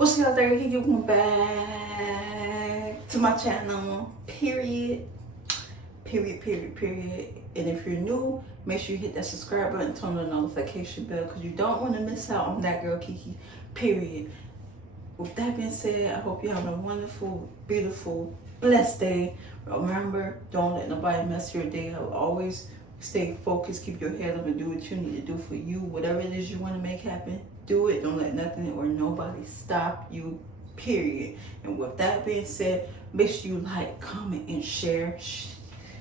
What's up there? Welcome back to my channel. Period. And if you're new, make sure you hit that subscribe button, turn on the notification bell, because you don't want to miss out on that girl Kiki. Period. With that being said, I hope you're having a wonderful, beautiful, blessed day. Remember, don't let nobody mess your day up. Always stay focused, keep your head up, and do what you need to do for you. Whatever it is you want to make happen, do it. Don't let nothing or nobody stop you, period. And with that being said, make sure you like, comment, and share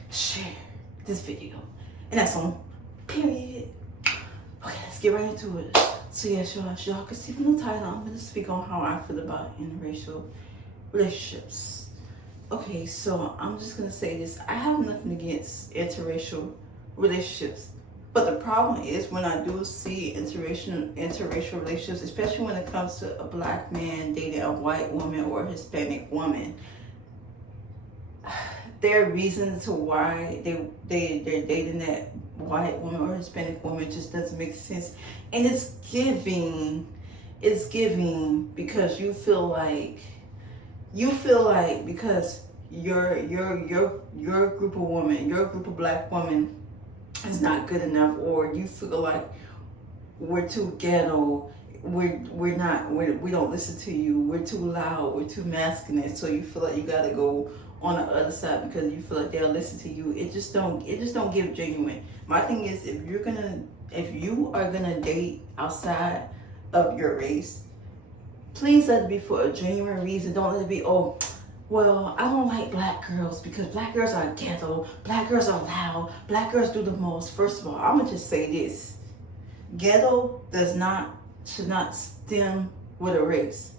this video. And that's on period. Okay, let's get right into it. So yes, y'all can see from the title, I'm going to speak on how I feel about interracial relationships. Okay, so I'm just going to say this. I have nothing against interracial relationships. But the problem is when I do see interracial relationships, especially when it comes to a black man dating a white woman or a Hispanic woman, there are reasons to why they're dating that white woman or Hispanic woman. Just doesn't make sense. And it's giving because you feel like because your group of women, your group of black women is not good enough, or you feel like we're too ghetto, we don't listen to you, we're too loud, we're too masculine, so you feel like you gotta go on the other side because you feel like they'll listen to you. It just don't give genuine. My thing is, if you are gonna date outside of your race, please let it be for a genuine reason. Don't let it be, oh, well, I don't like black girls because black girls are ghetto, black girls are loud, black girls do the most. First of all, I'm gonna just say this: ghetto should not stem with a race.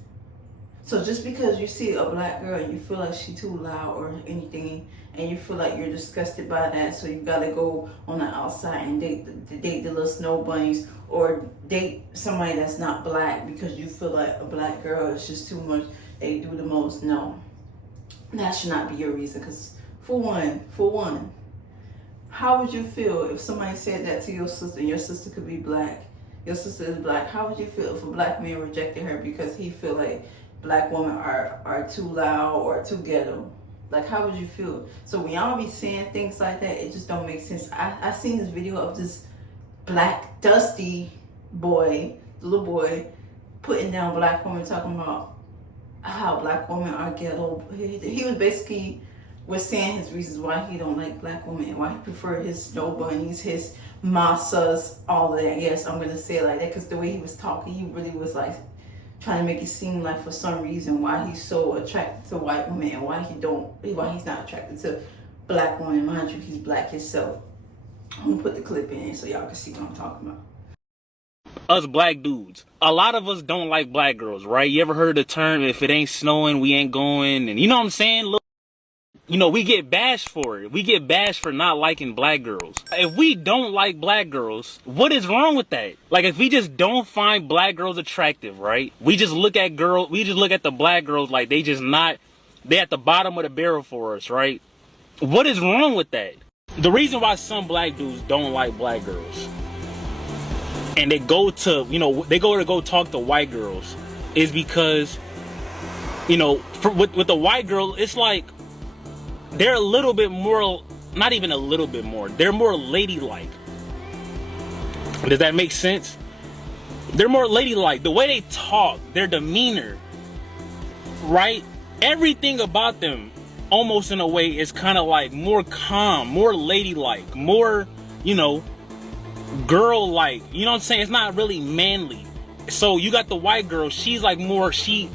So just because you see a black girl and you feel like she's too loud or anything, and you feel like you're disgusted by that, so you gotta go on the outside and date the little snow bunnies, or date somebody that's not black because you feel like a black girl is just too much, they do the most. No, that should not be your reason. Because for one, how would you feel if somebody said that to your sister and your sister could be black? Your sister is black. How would you feel if a black man rejected her because he feel like black women are too loud or too ghetto? Like, how would you feel? So when y'all be saying things like that, it just don't make sense. I seen this video of this black dusty boy, little boy, putting down black women, talking about how black women are ghetto. He was saying his reasons why he don't like black women and why he prefer his snow bunnies, his massas, all of that. Yes, I'm gonna say it like that because the way he was talking, he really was like trying to make it seem like for some reason why he's so attracted to white women and why he's not attracted to black women. Mind you, he's black himself. I'm gonna put the clip in so y'all can see what I'm talking about. Us black dudes, a lot of us don't like black girls, right? You ever heard the term, if it ain't snowing, we ain't going? And you know what I'm saying? Look, you know, we get bashed for it. We get bashed for not liking black girls. If we don't like black girls, what is wrong with that? Like, if we just don't find black girls attractive, right? We just look at the black girls like they at the bottom of the barrel for us, right? What is wrong with that? The reason why some black dudes don't like black girls and they go to go talk to white girls is because, you know, with the white girl, it's like they're a little bit more, not even a little bit more, they're more ladylike. Does that make sense? They're more ladylike. The way they talk, their demeanor, right? Everything about them, almost in a way, is kind of like more calm, more ladylike, more, you know, girl-like. You know what I'm saying? It's not really manly. So you got the white girl, she's like more, she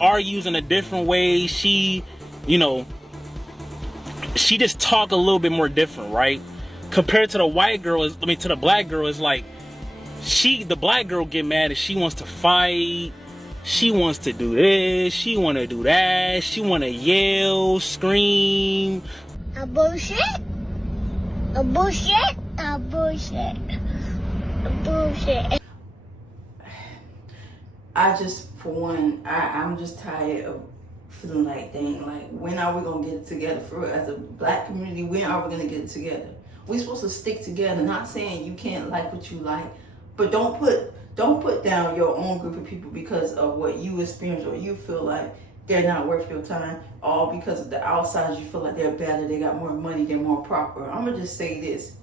argues in a different way. She just talk a little bit more different, right? Compared to the white girl, to the black girl, is like the black girl get mad if she wants to fight, she wants to do this, she want to do that, she want to yell, scream. A bullshit. A bullshit. A bullshit. A bullshit. I'm just tired of feeling like, dang, like, when are we gonna get it together? As a black community, when are we gonna get it together? We're supposed to stick together. Not saying you can't like what you like, but don't Don't put down your own group of people because of what you experience or you feel like they're not worth your time, all because of the outsiders. You feel like they're better, they got more money, they're more proper. I'm gonna just say this.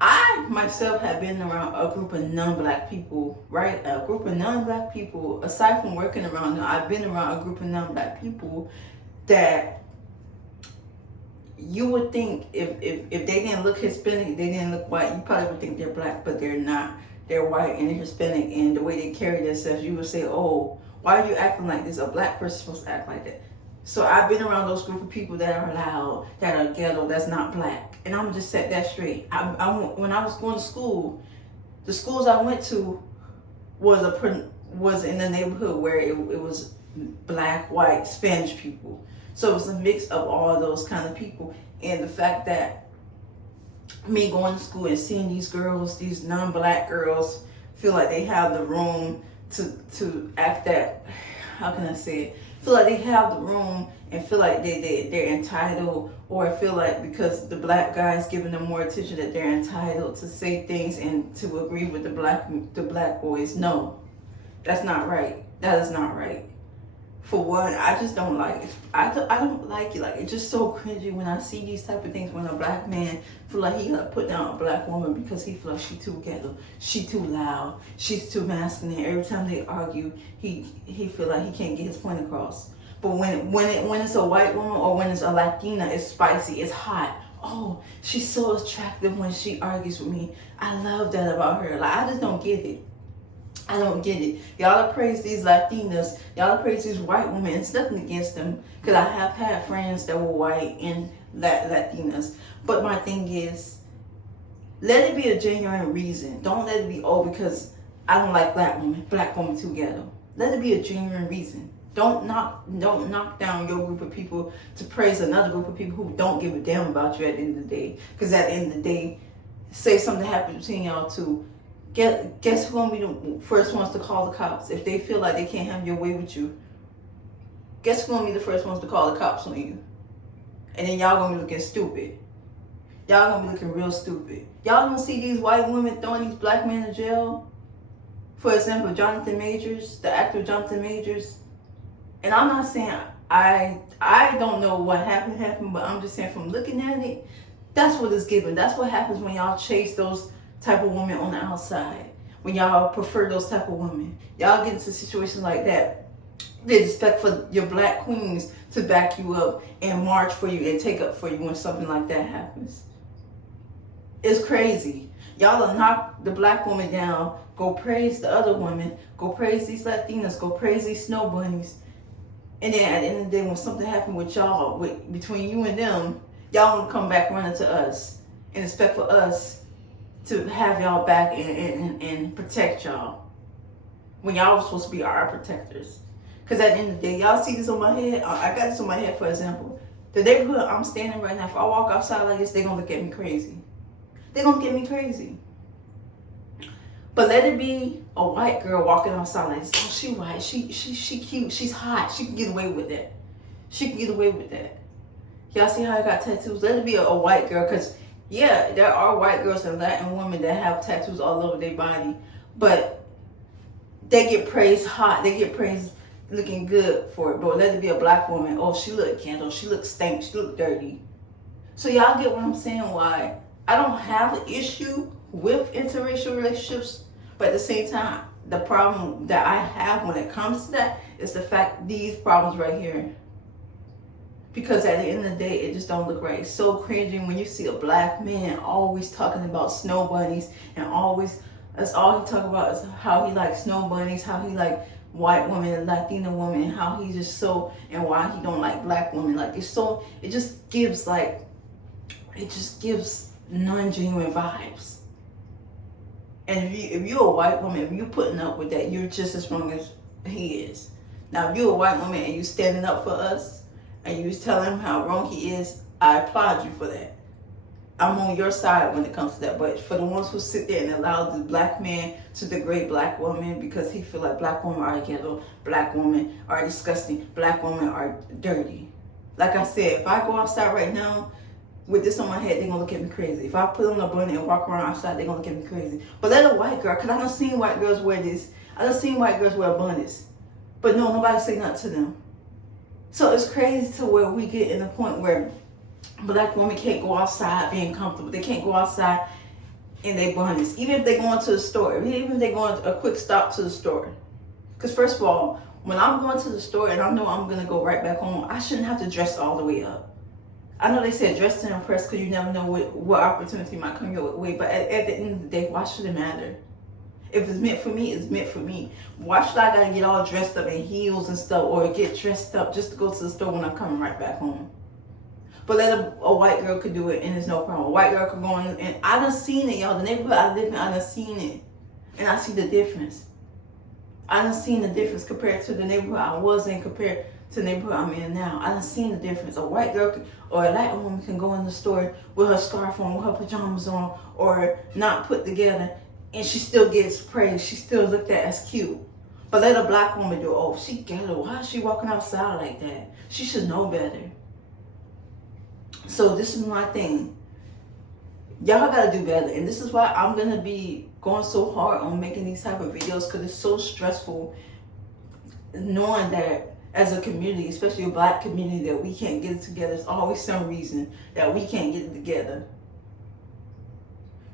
I myself have been around a group of non-black people, right? A group of non-black people, aside from working around them, I've been around a group of non-black people that you would think if they didn't look Hispanic, they didn't look white, you probably would think they're black, but they're not. They're white and they're Hispanic, and the way they carry themselves, you would say, oh, why are you acting like this? A black person's supposed to act like that. So I've been around those group of people that are loud, that are ghetto, that's not black. And I'm just set that straight. When I was going to school, the schools I went to was in the neighborhood where it was black, white, Spanish people. So it was a mix of all those kind of people. And the fact that me going to school and seeing these girls, these non-black girls, feel like they have the room to act that, how can I say it? Feel like they have the room and feel like they're entitled, or feel like because the black guys giving them more attention that they're entitled to say things and to agree with the black boys. No, that's not right. That is not right. For one, I just don't like it. I don't like it. Like, it's just so cringy when I see these type of things when a black man feel like he gotta put down a black woman because he feel like she too ghetto, she too loud, she's too masculine. Every time they argue, he feel like he can't get his point across. But when it's a white woman or when it's a Latina, it's spicy, it's hot. Oh, she's so attractive when she argues with me. I love that about her. Like, I just don't get it. I don't get it. Y'all praise these Latinas. Y'all praise these white women. It's nothing against them, because I have had friends that were white and Latinas. But my thing is, let it be a genuine reason. Don't let it be, oh, because I don't like black women too ghetto. Let it be a genuine reason. Don't knock down your group of people to praise another group of people who don't give a damn about you at the end of the day. Because at the end of the day, say something happened between y'all two. Guess who's gonna be the first ones to call the cops if they feel like they can't have your way with you? Guess who's gonna be the first ones to call the cops on you? And then y'all gonna be looking stupid. Y'all gonna be looking real stupid. Y'all gonna see these white women throwing these black men in jail. For example, Jonathan Majors, the actor Jonathan Majors. And I'm not saying I don't know what happened, but I'm just saying from looking at it, that's what it's given. That's what happens when y'all chase those type of women on the outside. When y'all prefer those type of women, y'all get into situations like that. They expect for your black queens to back you up and march for you and take up for you when something like that happens. It's crazy. Y'all will knock the black woman down, go praise the other women, go praise these Latinas, go praise these snow bunnies. And then at the end of the day, when something happened with y'all, between you and them, y'all want to come back running to us and expect for us to have y'all back and protect y'all when y'all were supposed to be our protectors. Because at the end of the day, y'all see this on my head. I got this on my head, for example. The neighborhood I'm standing right now, if I walk outside like this, they're going to look at me crazy. They're going to get me crazy. But let it be a white girl walking outside like this. Oh, she white. She cute. She's hot. She can get away with that. She can get away with that. Y'all see how I got tattoos? Let it be a white girl, because yeah, there are white girls and Latin women that have tattoos all over their body, but they get praised hot. They get praised looking good for it. But let it be a black woman. Oh, she look ghetto. She look stank. She look dirty. So y'all get what I'm saying? Why I don't have an issue with interracial relationships, but at the same time, the problem that I have when it comes to that is the fact these problems right here. Because at the end of the day, it just don't look right. It's so cringy when you see a black man always talking about snow bunnies and always, that's all he talk about is how he likes snow bunnies, how he like white women and Latina women, and how he just so, and why he don't like black women. Like, it's so, it just gives like, it just gives non-genuine vibes. And if you're a white woman, if you're putting up with that, you're just as wrong as he is. Now, if you're a white woman and you're standing up for us, and you telling him how wrong he is, I applaud you for that. I'm on your side when it comes to that. But for the ones who sit there and allow the black man to degrade black women because he feel like black women are ghetto, black women are disgusting, black women are dirty. Like I said, if I go outside right now, with this on my head, they're gonna look at me crazy. If I put on a bunny and walk around outside, they're gonna look at me crazy. But let a white girl, because I done seen white girls wear this. I done seen white girls wear bunnies. But no, nobody say nothing to them. So it's crazy to where we get in the point where black women can't go outside being comfortable. They can't go outside in their bunnies. Even if they're going to the store. Even if they're going a quick stop to the store. Because first of all, when I'm going to the store and I know I'm going to go right back home, I shouldn't have to dress all the way up. I know they said dress to impress because you never know what opportunity might come your way. But at the end of the day, why should it matter? If it's meant for me, it's meant for me. Why should I gotta get all dressed up in heels and stuff or get dressed up just to go to the store when I'm coming right back home? But let a white girl could do it and there's no problem. A white girl could go in and I done seen it, y'all. The neighborhood I live in, I done seen it. And I see the difference. I done seen the difference compared to the neighborhood I was in compared to the neighborhood I'm in now. I done seen the difference. A white girl or a Latin woman can go in the store with her scarf on, with her pajamas on, or not put together, and she still gets praised. She still looked at as cute. But let a black woman do, oh, she ghetto. Why is she walking outside like that? She should know better. So this is my thing. Y'all gotta do better. And this is why I'm gonna be going so hard on making these type of videos, because it's so stressful knowing that as a community, especially a black community, that we can't get it together. There's always some reason that we can't get it together.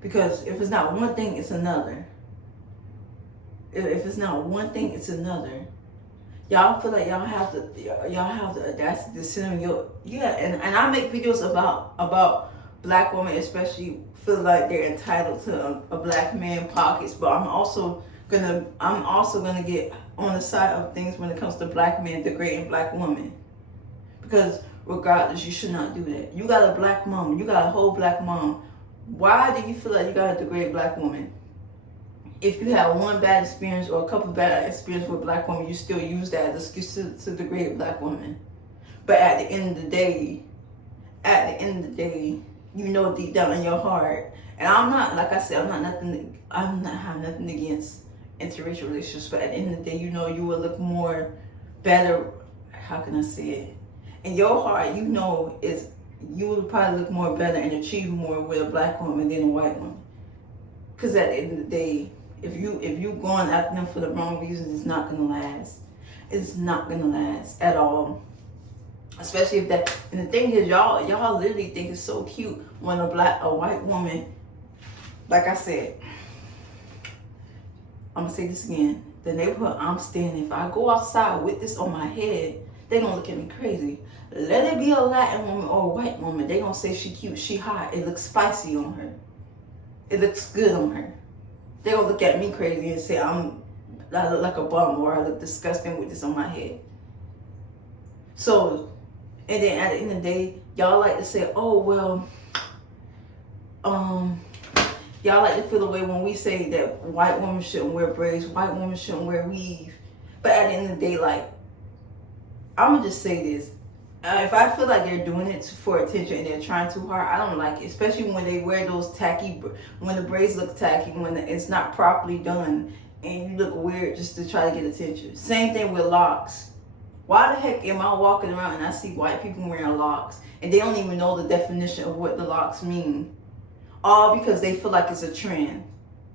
Because if it's not one thing, it's another. If it's not one thing, it's another. Y'all feel like y'all have the audacity to sit on your and I make videos about black women, especially feel like they're entitled to a black man pockets. But I'm also gonna get on the side of things when it comes to black men degrading black women. Because regardless, you should not do that. You got a black mom, you got a whole black mom. Why do you feel like you gotta degrade black women? If you have one bad experience or a couple bad experiences with black women, you still use that as an excuse to degrade black women. But at the end of the day, you know deep down in your heart, and I'm not, like I said, I'm not have nothing against interracial relationships, but at the end of the day, you know you will look more better. How can I say it? In your heart, you know you will probably look more better and achieve more with a black woman than a white woman. Because at the end of the day, if you going after them for the wrong reasons, it's not gonna last. It's not gonna last at all. Especially if that. And the thing is, y'all literally think it's so cute when a white woman, like I said, I'm gonna say this again. The neighborhood I'm staying in, if I go outside with this on my head, they gonna look at me crazy. Let it be a Latin woman or a white woman, they gonna say she cute, she hot. It looks spicy on her. It looks good on her. They gonna look at me crazy and say I look like a bum or I look disgusting with this on my head. So, and then at the end of the day, y'all like to say, oh well, y'all like to feel the way when we say that white women shouldn't wear braids, white women shouldn't wear weave. But at the end of the day, like, I'm gonna just say this. If I feel like they're doing it for attention and they're trying too hard, I don't like it. Especially when they wear those tacky, when the braids look tacky, when it's not properly done and you look weird just to try to get attention. Same thing with locks. Why the heck am I walking around and I see white people wearing locks and they don't even know the definition of what the locks mean? All because they feel like it's a trend.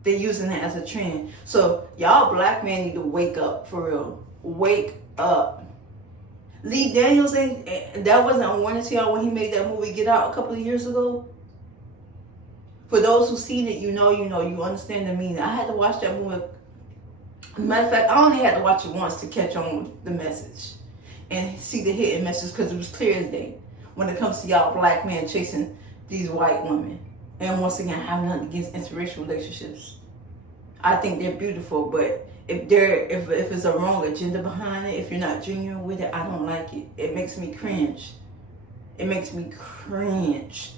They're using it as a trend. So y'all black men need to wake up, for real. Wake up. Lee Daniels, that wasn't a warning to y'all when he made that movie Get Out a couple of years ago. For those who've seen it, you understand the meaning. I had to watch that movie. Matter of fact, I only had to watch it once to catch on with the message and see the hidden message, because it was clear as day when it comes to y'all black men chasing these white women. And once again, I have nothing against interracial relationships. I think they're beautiful, but if it's a wrong agenda behind it, if you're not genuine with it, I don't like it. It makes me cringe. It makes me cringe.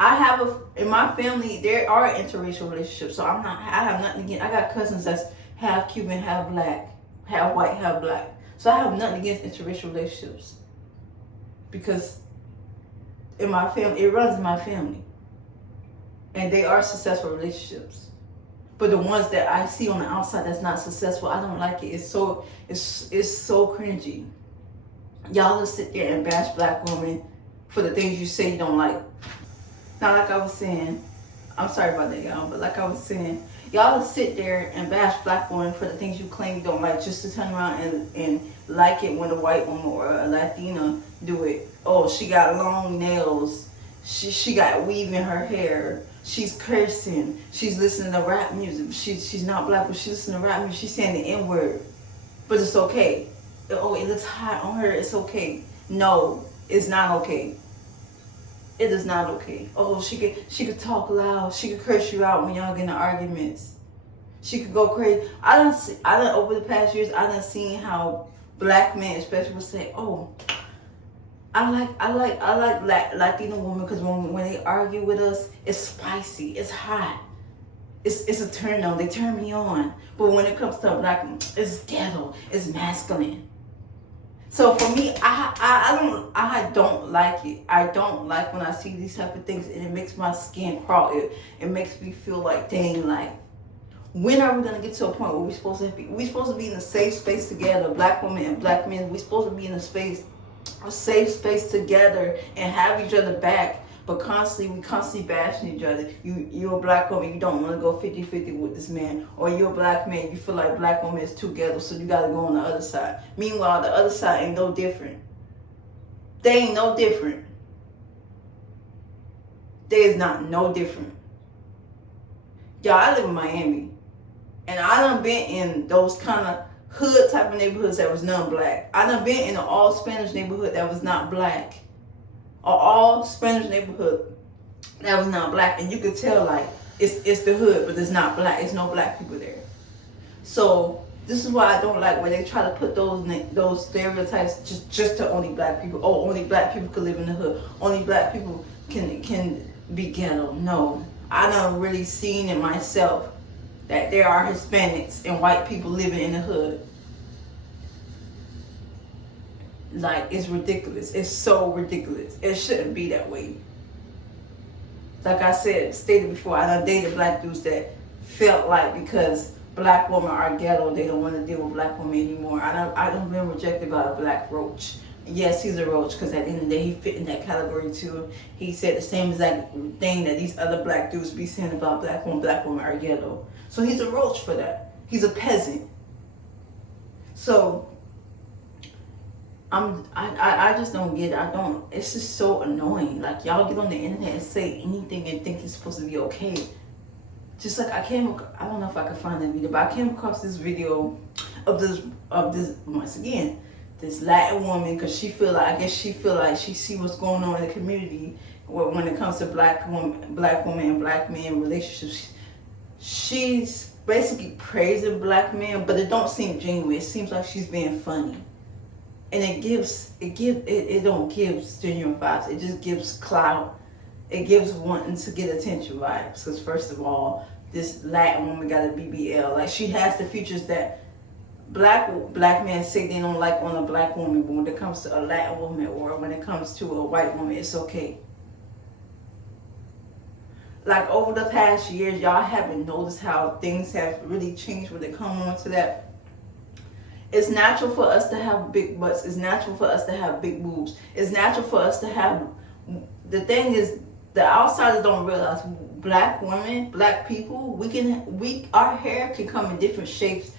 In my family, there are interracial relationships, so I have nothing against. I got cousins that's half Cuban, half black, half white, half black. So I have nothing against interracial relationships, because in my family, it runs in my family, and they are successful relationships. But the ones that I see on the outside that's not successful, I don't like it. It's so cringy. Y'all just sit there and bash black women for the things you say you don't like. Now, like I was saying, I'm sorry about that, y'all, but like I was saying, y'all sit there and bash black women for the things you claim you don't like, just to turn around and like it when a white woman or a Latina do it. Oh, she got long nails. She got weave in her hair. She's cursing. She's listening to rap music. She's not black, but she's listening to rap music. She's saying the N-word. But it's okay. Oh, it looks hot on her. It's okay. No, it's not okay. It is not okay. Oh, she could talk loud. She could curse you out when y'all get in arguments. She could go crazy. I done over the past years, I done seen how black men especially will say, "Oh, I like Latino women because when they argue with us, it's spicy, it's hot, it's a turn on. They turn me on. But when it comes to black, it's ghetto, it's masculine." So for me, I don't like it. I don't like when I see these type of things, and it makes my skin crawl. It makes me feel like, dang, like, when are we gonna get to a point where we're supposed to be in a safe space together, black women and black men? We're supposed to be in a safe space together and have each other back. But we constantly bashing each other. You're a black woman, you don't want to go 50-50 with this man. Or you're a black man, you feel like black woman is too ghetto, so you got to go on the other side. Meanwhile, the other side ain't no different. They ain't no different. They is not no different. Y'all, I live in Miami. And I done been in those kind of hood type of neighborhoods that was non-black. I done been in an all Spanish neighborhood that was not black. Or all Spanish neighborhood that was not black, and you could tell like it's the hood, but it's not black. It's no black people there. So this is why I don't like when they try to put those stereotypes just to only black people. Oh, only black people could live in the hood. Only black people can be ghetto. No, I done really seen it myself that there are Hispanics and white people living in the hood. Like, it's ridiculous. It's so ridiculous. It shouldn't be that way. Like I stated before, I done dated black dudes that felt like because black women are ghetto, they don't want to deal with black women anymore. I done been rejected by a black roach. Yes, he's a roach because at the end of the day, he fit in that category too. He said the same exact thing that these other black dudes be saying about black women. Black women are ghetto. So he's a roach for that. He's a peasant. So I just don't get it. It's just so annoying. Like, y'all get on the internet and say anything and think it's supposed to be okay. Just like I don't know if I can find that video, but I came across this video of this once again, this Latin woman, because I guess she feel like she see what's going on in the community when it comes to black women and black men relationships. She's basically praising black men, but it don't seem genuine. It seems like she's being funny. And it don't give genuine vibes. It just gives clout. It gives wanting to get attention vibes. Because first of all, this Latin woman got a BBL. Like, she has the features that black men say they don't like on a black woman. But when it comes to a Latin woman or when it comes to a white woman, it's okay. Like, over the past years, y'all haven't noticed how things have really changed when they come on to that. It's natural for us to have big butts. It's natural for us to have big boobs. It's natural for us to have... The thing is, the outsiders don't realize black women, black people, our hair can come in different shapes,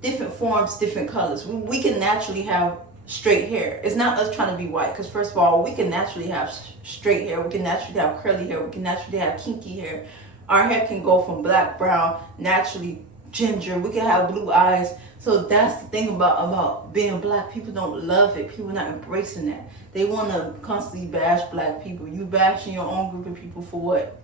different forms, different colors. We can naturally have straight hair. It's not us trying to be white, because first of all, we can naturally have straight hair. We can naturally have curly hair. We can naturally have kinky hair. Our hair can go from black, brown, naturally ginger. We can have blue eyes. So that's the thing about being black. People don't love it. People are not embracing that. They want to constantly bash black people. You bashing your own group of people for what?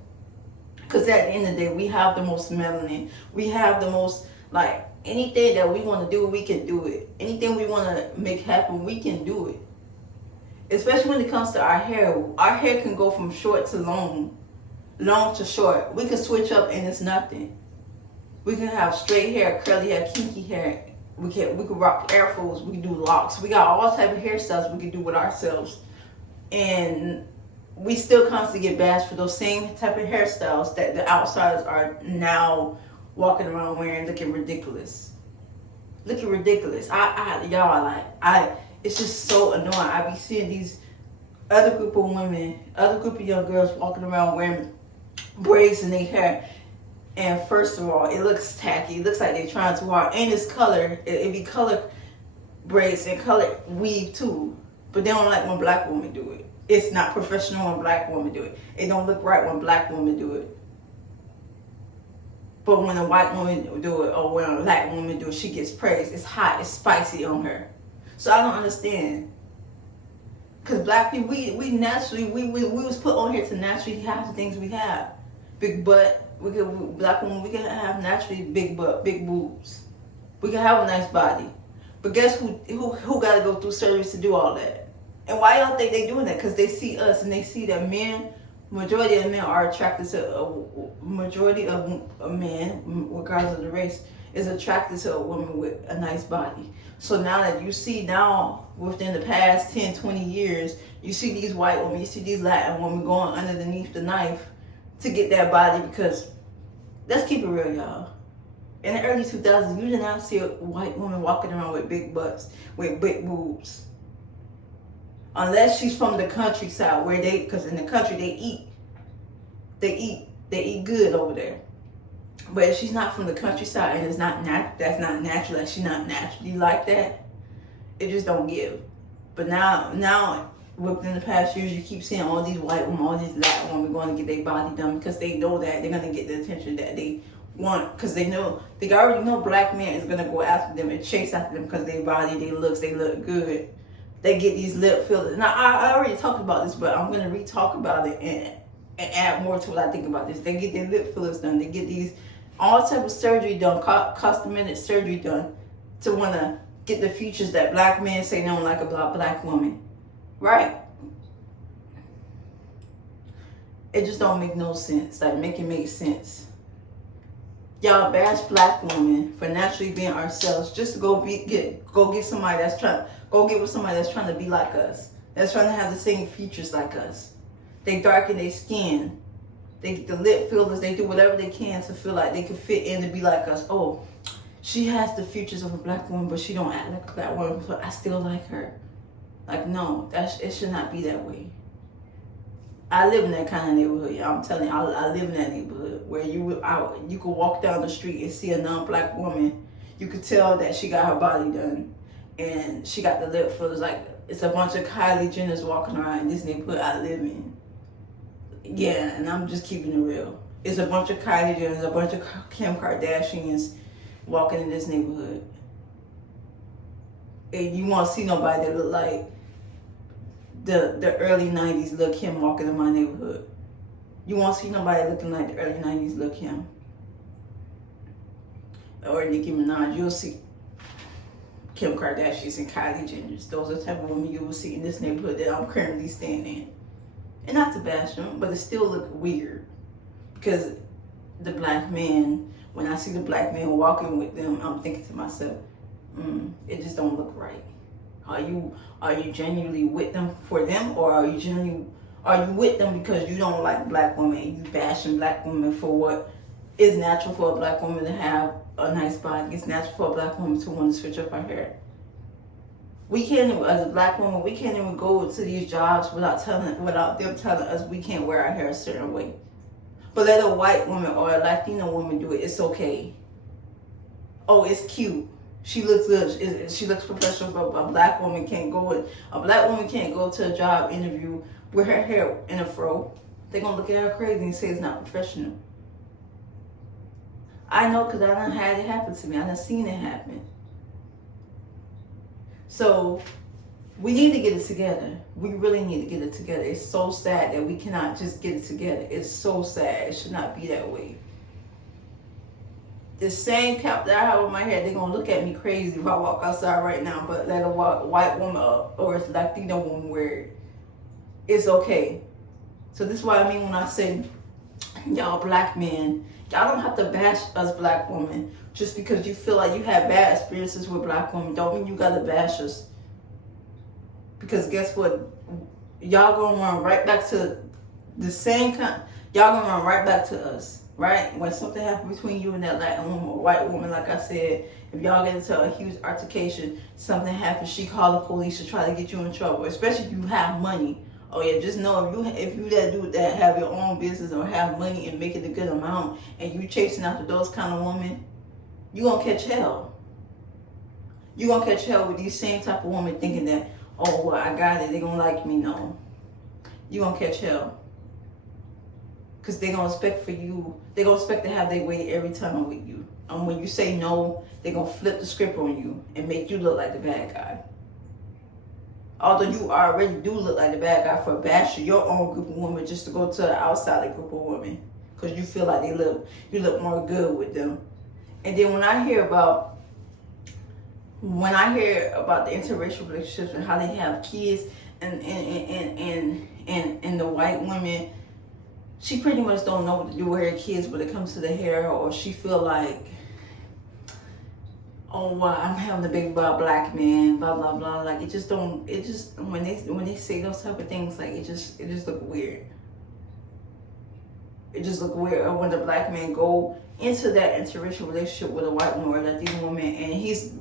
Because at the end of the day, we have the most melanin. We have the most, like, anything that we want to do, we can do it. Anything we want to make happen, we can do it. Especially when it comes to our hair. Our hair can go from short to long to short. We can switch up and it's nothing. We can have straight hair, curly hair, kinky hair. We can rock afros. We can do locks. We got all type of hairstyles we can do with ourselves, and we still constantly get bashed for those same type of hairstyles that the outsiders are now walking around wearing, looking ridiculous. Looking ridiculous. It's just so annoying. I be seeing these other group of women, other group of young girls walking around wearing braids in their hair. And first of all, it looks tacky. It looks like they're trying too hard. And it's color. It be color braids and color weave too. But they don't like when black women do it. It's not professional when black women do it. It don't look right when black women do it. But when a white woman do it or when a black woman do it, she gets praised. It's hot. It's spicy on her. So I don't understand. Because black people, we naturally, we was put on here to naturally have the things we have. Big butt. Black women, we can have naturally big butt, big boobs. We can have a nice body. But guess who got to go through surgeries to do all that? And why y'all think they doing that? Because they see us and they see that majority of men are attracted to, majority of men, regardless of the race, is attracted to a woman with a nice body. So now that you see within the past 10, 20 years, you see these white women, you see these Latin women going underneath the knife to get that body because, let's keep it real, y'all. In the early 2000s, you did not see a white woman walking around with big butts, with big boobs. Unless she's from the countryside because in the country they eat good over there. But if she's not from the countryside and that's not natural, that she's not naturally like that, it just don't give. But now within the past years, you keep seeing all these white women, all these Latin women going to get their body done because they know that they're going to get the attention that they want. Because they already know black men is going to go after them and chase after them because their body, they look good. They get these lip fillers. Now, I already talked about this, but I'm going to re-talk about it and add more to what I think about this. They get their lip fillers done. They get these all type of surgery done, cosmetic surgery done to want to get the features that black men say they don't like about black women. Right? It just don't make no sense. Like, make it make sense. Y'all bash black women for naturally being ourselves just to go get somebody that's trying to be like us, that's trying to have the same features like us. They darken their skin, they get the lip fillers, they do whatever they can to feel like they can fit in to be like us. Oh, she has the features of a black woman, but she don't act like a black woman, but I still like her. Like, no, it should not be that way. I live in that kind of neighborhood. I'm telling you, I live in that neighborhood where you could walk down the street and see a non-black woman. You could tell that she got her body done and she got the lip fillers. Like, it's a bunch of Kylie Jenners walking around in this neighborhood I live in. Yeah, and I'm just keeping it real. It's a bunch of Kylie Jenners, a bunch of Kim Kardashians walking in this neighborhood. And you won't see nobody that look like the early 90s Lil' Kim walking in my neighborhood. You won't see nobody looking like the early 90s Lil' Kim. Or Nicki Minaj. You'll see Kim Kardashians and Kylie Jenners. Those are the type of women you will see in this neighborhood that I'm currently staying in. And not to bash them, but it still look weird. Because the black men, when I see the black men walking with them, I'm thinking to myself, it just don't look right. Are you genuinely with them for them, or are you with them because you don't like black women and you bashing black women for what is natural for a black woman to have a nice body? It's natural for a black woman to want to switch up her hair. We can't even, as a black woman, we can't even go to these jobs without them telling us we can't wear our hair a certain way. But let a white woman or a Latino woman do it, it's okay. Oh, it's cute. She looks good. She looks professional. But a black woman can't go to a job interview with her hair in a fro. They're gonna look at her crazy and say it's not professional. I know because I done had it happen to me. I done seen it happen. So we need to get it together. We really need to get it together. It's so sad that we cannot just get it together. It's so sad. It should not be that way. The same cap that I have on my head, they're going to look at me crazy if I walk outside right now, but let a white woman or a Latino woman wear it. It's okay. So this is what I mean when I say, y'all black men, y'all don't have to bash us black women just because you feel like you had bad experiences with black women. Don't mean you got to bash us. Because guess what? Y'all going to run right back to the same kind. Y'all going to run right back to us. Right? When something happens between you and that Latin woman or white woman, like I said, if y'all get into a huge altercation, something happens, she call the police to try to get you in trouble, especially if you have money Oh yeah, just know if you that dude that have your own business or have money and make it a good amount, and you chasing after those kind of women, you gonna catch hell. You gonna catch hell with these same type of women thinking that, oh well, I got it, they gonna like me. No, you gonna catch hell. Cause they gonna expect for you. They gonna expect to have their way every time I'm with you. And when you say no, they gonna flip the script on you and make you look like the bad guy. Although you already do look like the bad guy for bashing your own group of women just to go to the outside group of women, cause you feel like you look more good with them. And then when I hear about the interracial relationships and how they have kids and the white women, she pretty much don't know what to do with her kids when it comes to the hair, or she feel like, oh well, I'm having a baby by a black man, blah blah blah. Like it just when they say those type of things, like it just look weird. It just look weird. Or when the black man go into that interracial relationship with a white woman or a Latina woman, and he's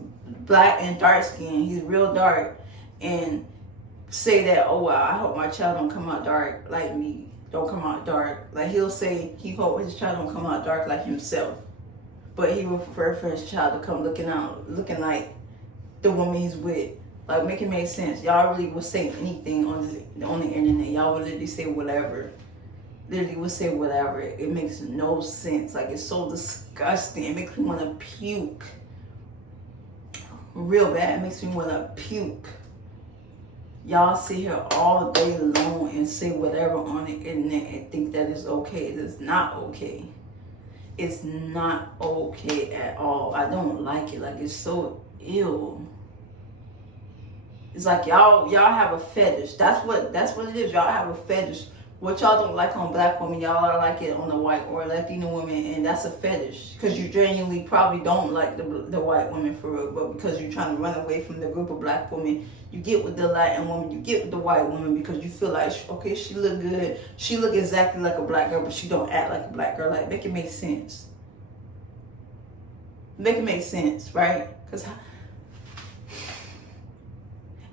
black and dark skinned, he's real dark, and say that, oh well, I hope my child don't come out dark like me, don't come out dark. Like he'll say he hope his child don't come out dark like himself. But he would prefer for his child to come looking like the woman he's with. Like, make it make sense. Y'all really will say anything on the internet. Y'all will literally say whatever. Literally will say whatever. It makes no sense. Like, it's so disgusting. It makes me want to puke. Real bad. It makes me want to puke. Y'all sit here all day long and say whatever on the internet and think that is okay. It is not okay. It's not okay at all. I don't like it. Like, it's so ill. It's like y'all have a fetish. That's what it is. Y'all have a fetish. What y'all don't like on black women, y'all are like it on the white or Latino women, and that's a fetish. Because you genuinely probably don't like the white women for real, but because you're trying to run away from the group of black women, you get with the Latin woman, you get with the white woman because you feel like, okay, she look good, she look exactly like a black girl, but she don't act like a black girl. Like, make it make sense. Make it make sense, right? Because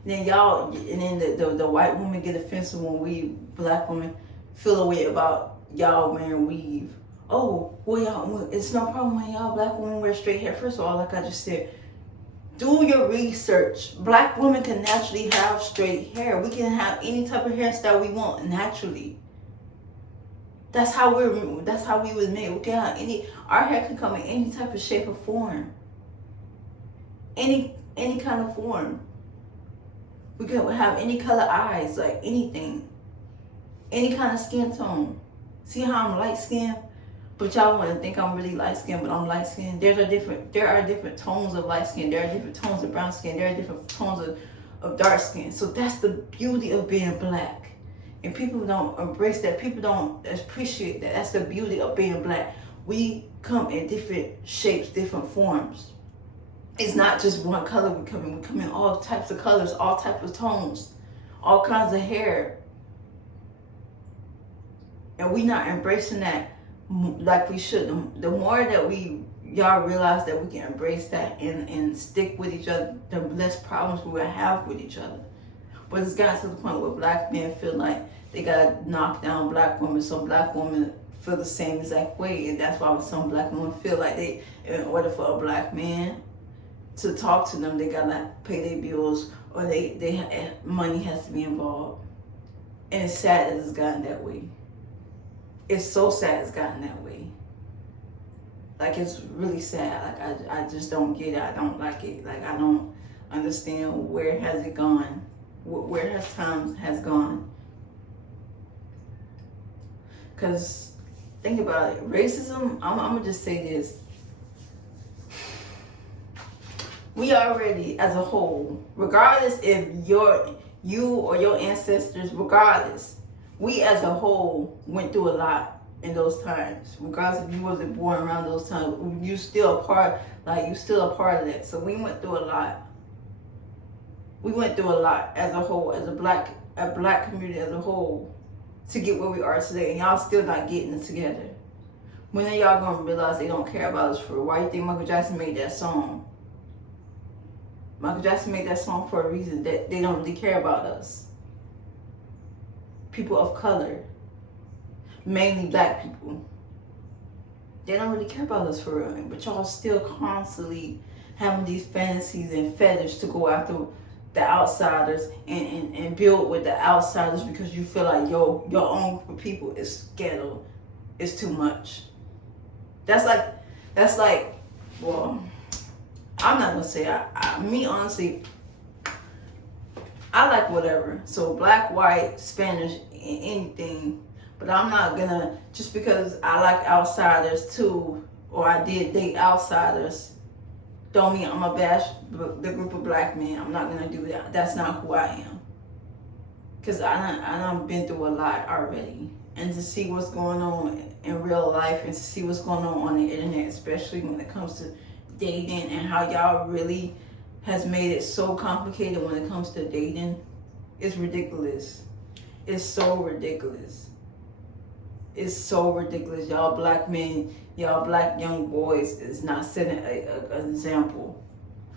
then the white women get offensive when we black women feel a way about y'all wearing weave. Oh, well, y'all, it's no problem when y'all black women wear straight hair. First of all, like I just said, do your research. Black women can naturally have straight hair. We can have any type of hairstyle we want naturally. That's how we was made. We can have our hair can come in any type of shape or form. Any kind of form. We can have any color eyes, like anything. Any kind of skin tone. See how I'm light skinned? But y'all want to think I'm really light skinned, but I'm light skinned. There are different tones of light skin. There are different tones of brown skin. There are different tones of dark skin. So that's the beauty of being black. And people don't embrace that. People don't appreciate that. That's the beauty of being black. We come in different shapes, different forms. It's not just one color we come in. We come in all types of colors, all types of tones, all kinds of hair. And we not embracing that like we should. The more that y'all realize that we can embrace that and stick with each other, the less problems we will have with each other. But it's gotten to the point where black men feel like they gotta knock down black women, so black women feel the same exact way. And that's why some black women feel like in order for a black man to talk to them, they gotta pay their bills, or money has to be involved. And it's sad that it's gotten that way. It's so sad it's gotten that way. Like, it's really sad. Like, I just don't get it. I don't like it. Like, I don't understand where has it gone. Where has time has gone. Because think about it. Racism, I'm going to just say this. We already, as a whole, regardless if you or your ancestors, regardless, we as a whole went through a lot in those times. Regardless if you wasn't born around those times, you still a part of that. So we went through a lot. We went through a lot as a whole, as a black community as a whole, to get where we are today. And y'all still not getting it together. When are y'all gonna realize they don't care about us for? Why you think Michael Jackson made that song? Michael Jackson made that song for a reason, that they don't really care about us. people of color, mainly black people. They don't really care about us for real. But y'all still constantly having these fantasies and fetish to go after the outsiders and build with the outsiders because you feel like your own group of people is ghetto. It's too much. That's like, well, I'm not gonna say me honestly, I like whatever. So black, white, Spanish, anything. But I'm not gonna, just because I like outsiders too, or I did date outsiders, don't mean I'm gonna bash the group of black men. I'm not gonna do that. That's not who I am. Cause I done been through a lot already. And to see what's going on in real life and to see what's going on the internet, especially when it comes to dating and how y'all really has made it so complicated when it comes to dating, it's ridiculous. It's so ridiculous. It's so ridiculous. Y'all black men, y'all black young boys is not setting an example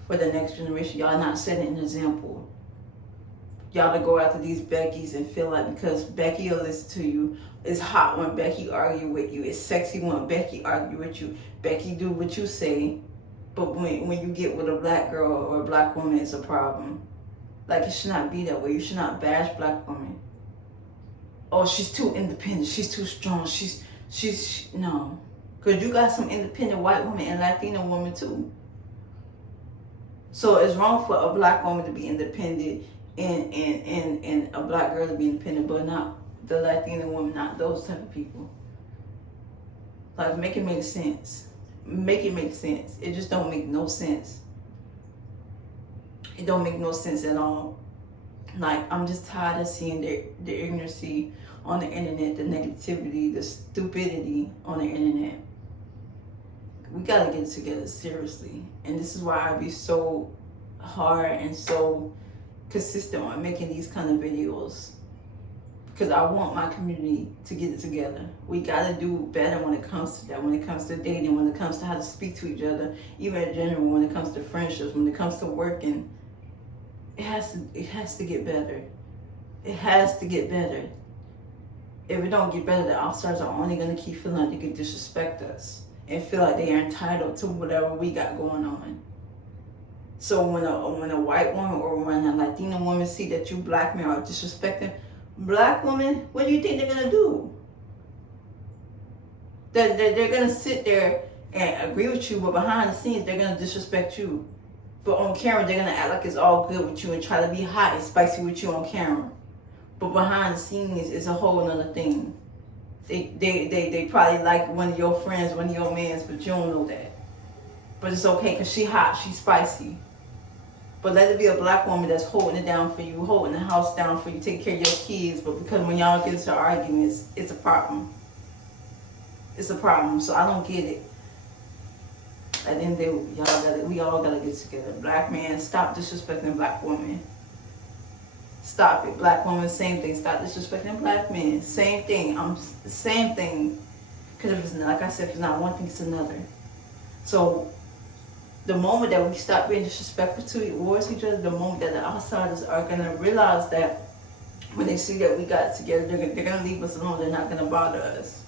for the next generation. Y'all not setting an example. Y'all to go after these Beckys and feel like because Becky will listen to you, it's hot when Becky argue with you. It's sexy when Becky argue with you. Becky do what you say. But when you get with a black girl or a black woman, it's a problem. Like, it should not be that way. You should not bash black women. Oh, she's too independent. She's too strong. No. Because you got some independent white women and Latina women too. So it's wrong for a black woman to be independent and a black girl to be independent, but not the Latina woman, not those type of people. Like, make it make sense. Make it make sense. It just don't make no sense. It don't make no sense at all. Like, I'm just tired of seeing the ignorancy on the internet, the negativity, the stupidity on the internet. We gotta get it together, seriously. And this is why I be so hard and so consistent on making these kind of videos. Because I want my community to get it together. We gotta do better when it comes to that, when it comes to dating, when it comes to how to speak to each other, even in general, when it comes to friendships, when it comes to working. It has to get better. It has to get better. If it don't get better, the outsiders are only gonna keep feeling like they can disrespect us and feel like they are entitled to whatever we got going on. So when a white woman or when a Latina woman see that you black men are disrespecting black women, what do you think they're gonna do? They're gonna sit there and agree with you, but behind the scenes they're gonna disrespect you. But on camera they're gonna act like it's all good with you and try to be hot and spicy with you on camera. But behind the scenes it's a whole nother thing. They probably like one of your friends, one of your mans, but you don't know that. But it's okay because she hot, she's spicy. But let it be a black woman that's holding it down for you, holding the house down for you, taking care of your kids. But because when y'all get into arguments, it's a problem. It's a problem. So I don't get it. At the end of the day, we all gotta get together. Black man, stop disrespecting black women. Stop it. Black women, same thing. Stop disrespecting black men. Same thing. Same thing. Because if it's not, like I said, if it's not one thing, it's another. So the moment that we stop being disrespectful towards each other, the moment that the outsiders are going to realize that when they see that we got together, they're going to leave us alone. They're not going to bother us.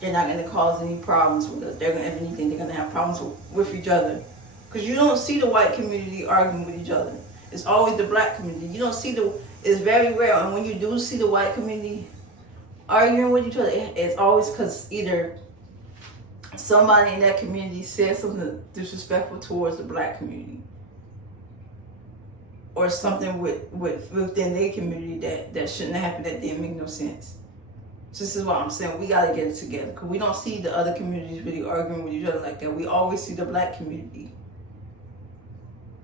They're not going to cause any problems with us. They're going to, if anything, they're going to have problems with each other. Because you don't see the white community arguing with each other. It's always the black community. You don't see it's very rare. And when you do see the white community arguing with each other, it's always because either somebody in that community said something disrespectful towards the black community, or something within their community that shouldn't have happened, that didn't make no sense. So this is what I'm saying. We gotta get it together because we don't see the other communities really arguing with each other like that. We always see the black community.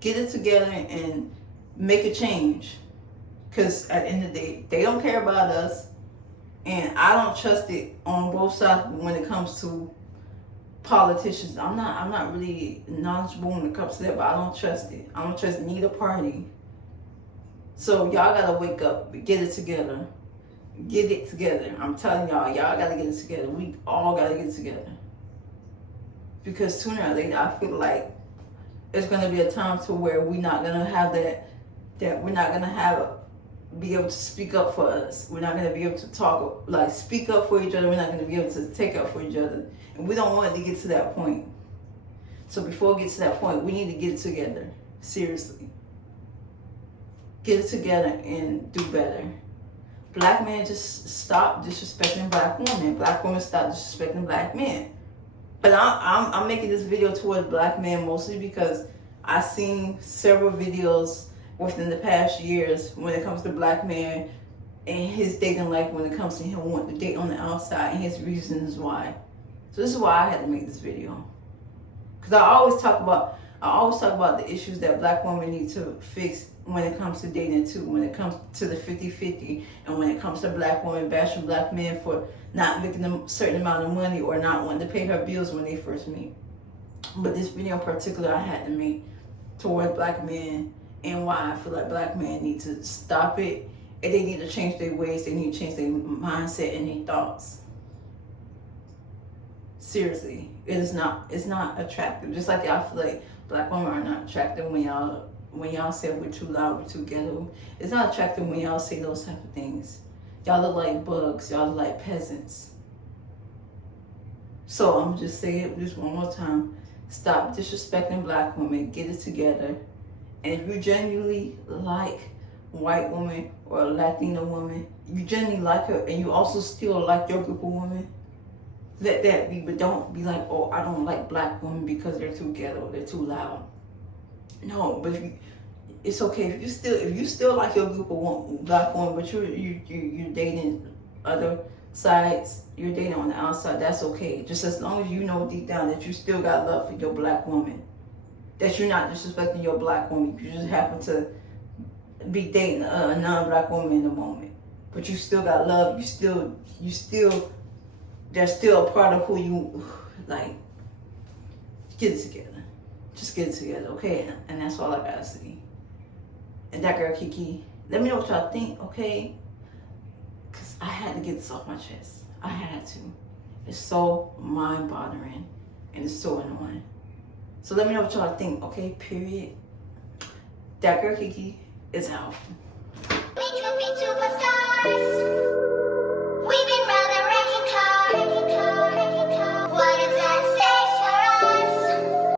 Get it together and make a change. Because at the end of the day, they don't care about us, and I don't trust it on both sides when it comes to politicians. I'm not really knowledgeable when it comes to that, but I don't trust it. I don't trust neither party. So y'all gotta wake up, get it together. Get it together. I'm telling y'all gotta get it together. We all gotta get it together. Because sooner or later, I feel like it's gonna be a time to where we're not gonna have that we're not gonna have be able to speak up for us. We're not going to be able to talk, like speak up for each other. We're not going to be able to take up for each other. And we don't want it to get to that point. So before we get to that point, we need to get it together. Seriously. Get it together and do better. Black men, just stop disrespecting black women. Black women, stop disrespecting black men. But I'm making this video towards black men mostly because I've seen several videos within the past years when it comes to black men and his dating life, when it comes to him wanting to date on the outside and his reasons why. So this is why I had to make this video. Because I always talk about the issues that black women need to fix when it comes to dating too, when it comes to the 50-50, and when it comes to black women bashing black men for not making a certain amount of money or not wanting to pay her bills when they first meet. But this video in particular I had to make towards black men and why I feel like black men need to stop it and they need to change their ways, they need to change their mindset and their thoughts. Seriously, it's not attractive. Just like y'all feel like black women are not attractive when y'all say we're too loud, we're too ghetto. It's not attractive when y'all say those type of things. Y'all look like bugs, y'all look like peasants. So I'm just saying it just one more time. Stop disrespecting black women, get it together. And if you genuinely like white woman or a Latina woman, you genuinely like her and you also still like your group of women, let that be. But don't be like, oh, I don't like black women because they're too ghetto, they're too loud. No, but it's okay if you still like your group of black women, but you're dating other sides, you're dating on the outside. That's okay. Just as long as you know deep down that you still got love for your black woman, that you're not disrespecting your black woman. You just happen to be dating a non-black woman in the moment, but you still got love. You still, they're still a part of who you like. Get it together. Just get it together, okay? And that's all I gotta say. And that girl Kiki, let me know what y'all think, okay? Because I had to get this off my chest. I had to. It's so mind-boggling and it's so annoying. So let me know what y'all think, okay? Period. That girl Kiki is out. We could be superstars.